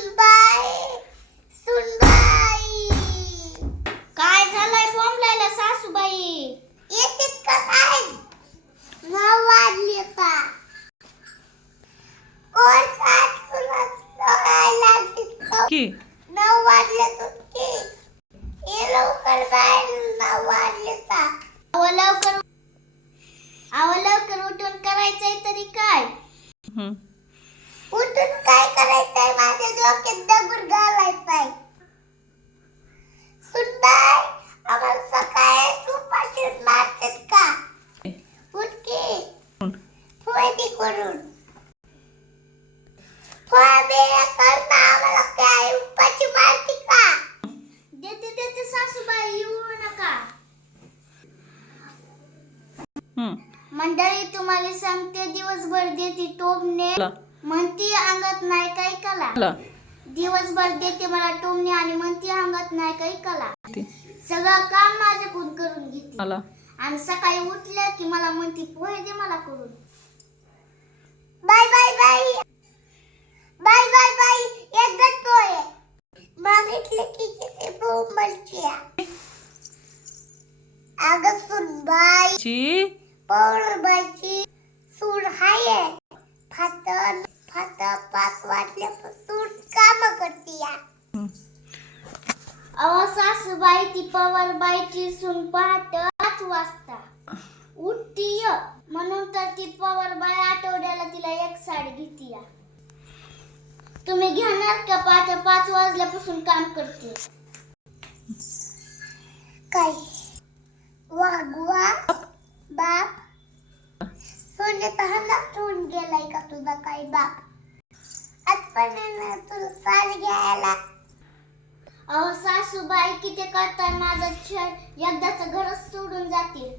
सुनबाई सुनबाई. काय झालंय बोंबलायला सासूबाई? येतेत का काय? नऊ वाजले का? कोण कुणाच डोळायला दिसतो की? नऊ वाजले तुमची ये लवकर बाहेर नऊ वाजले का? लवकर अव लवकर उठून करायचंय तरी काय? हं. काय करायचंय? माझ्या डोक्यात दगड घालायचाय सुनबाई आम्हाला सकाळी उपाशी मारतात का? उठकी. फुवादी करून. फुवाबे कर ना आम्हाला काय? उपाशी मारते का? देते देते सासूबाई येऊ नका. मंडळी तुम्हाला सांगते दिवसभर देते ला. म्हणती अंगात नाही काही कला. दिवसभर देते मला टोमणे आणि म्हणती अंगात नाही काही कला. सगळं काम माझ्याकडून करून घेते. आणि सकाळी उठल्या की मला म्हणती पोहे दे मला करून. Bye bye bye bye bye bye एकदाच पोहे. मागितलं की किती बोंबलची अगं सुनबाई ची. पौर्णबाईची सून हाय फात फात पाच वाजल्यापासून काम करते या हं. अहो सासूबाई ती पवार बाईची सून पहाट पाच वाजता. उठती म्हणून तर ती पवारबाई आठवड्याला तिला एक साडी घेती तुम्ही घेणार का? पाच पाच वाजल्यापासून काम करते काय? वागवा बाप. सोने हल्ला ठेवून गेलाय का तुझा काही बाप? आजपर्यंत तुला साडी घ्यायला अहो सासूबाई किती करताय माझं एकदाच घरच सोडून जातील.